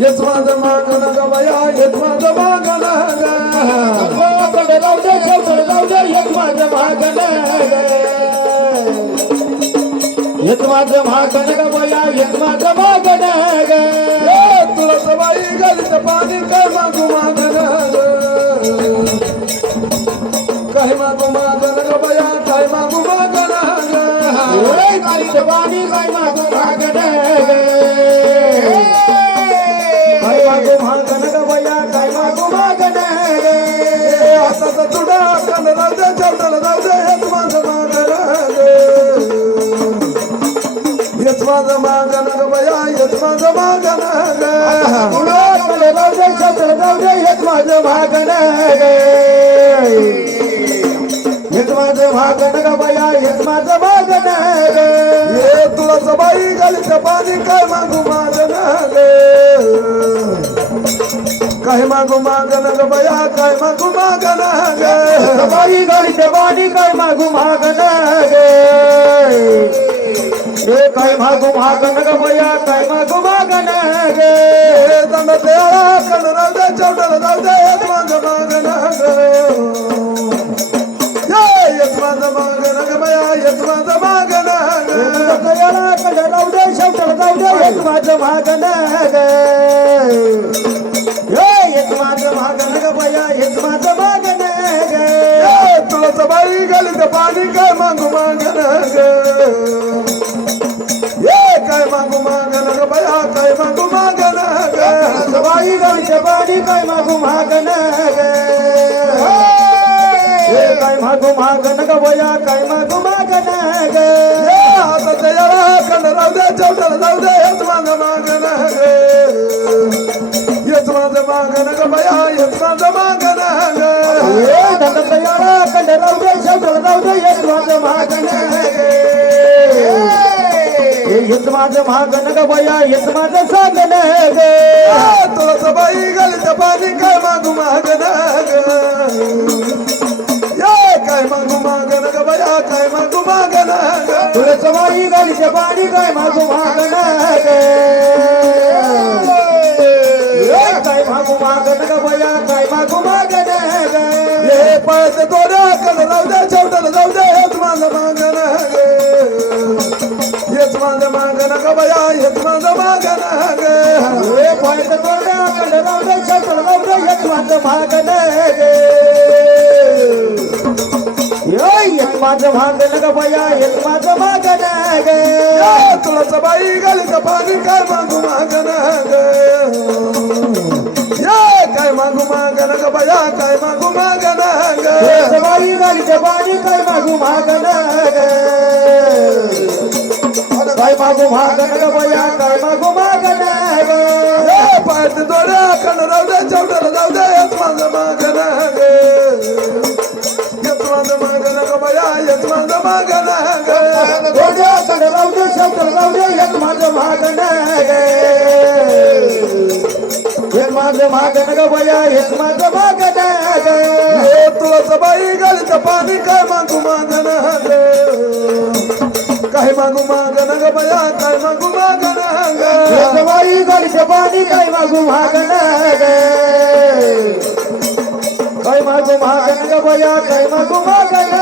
हेच माझं मागण ग बया हेच माझं मागण कडे राहू दे शेवटं राहू दे हेच माझं मागण हेच माझं मागण ग बया हेच माझं मागण तुला सबाई गलीत पाणी काय मागू मागण काय मागू मागण ग बया काय मागू मागण गाडीत पाणी काय मागू मागण काय मागू मागण ग बया काय मागू मागण आता तुडा कण राहू दे चौटाला जाऊ दे हेच माझं मागण हेच माझं मागण ग बया हेच माझं मागण कडे राहू दे शेवटं राहू दे हेच माझं मागण हेच माझं मागण ग बया हेच माझं मागण हे तुला सबाई गलीत पाणी काय मागू मागण काय मागू मागण ग बया काय मागू मागण सबाई गाडीत पाणी काय मागू मागण काय मागू मागण ग बया काय मागू मागण दंड देळा कण राहू दे चौटाला जाऊ दे हेच माझं मागण हेच माझं मागण ग बया हेच माझं मागण कडे राहू दे शेवटं राहू दे हेच माझं मागण हेच माझं मागण ग बया हेच माझं मागण तुला सबाई गलीत पाणी काय मागू मागण काय मागू मागण ग बया काय मागू मागण सबाई गाडीत पाणी काय मागू मागण काय मागू मागण ग बया काय मागू मागण आता त्याला कण राहू दे चौटाला जाऊ दे हेच माझं मागण हेच माझं मागण ग बया हेच माझं मागण कडे राहू दे शेवटं राहू दे हेच माझं मागण हेच माझं मागण ग बया हेच माझं सागण तुला सबाई गलीत पाणी काय मागू मागण काय मागू मागण ग बया काय मागू मागण तुला सबाई गाडीत पाणी काय मागू मागण काय मागू मागण ग बया काय मागू मागण हे पायाचे दोऱ्या कण राहू दे चौटाला जाऊ दे हेच माझं मागण हेच माझं मागण ग बया हेच माझं मागण पाहिजे तोड्या कडे राहू दे शेवटं राहू दे हेच माझं मागण हेच माझं मागण ग बया हेच माझं मागण तुला सबाई गलीत पाणी काय मागू मागण काय मागू मागण ग बया काय मागू मागण सबाई गाडीत पाणी काय मागू मागण काय मागू मागण ग बया काय मागू मागण पायाचे दोऱ्या कण राहू दे चौटाला जाऊ दे हेच माझं मागण हेच माझं मागण ग बया हेच माझं मागण कडे राहू दे शेवटं राहू दे हेच माझं मागण हेच माझं मागण ग बया हेच माझं मागण तुला सबाई गलीत पाणी काय मागू मागण काय मागू मागण ग बया काय मागू मागण सबाई गाडीत पाणी काय मागू मागण काय मागू मागण ग बया काय मागू मागण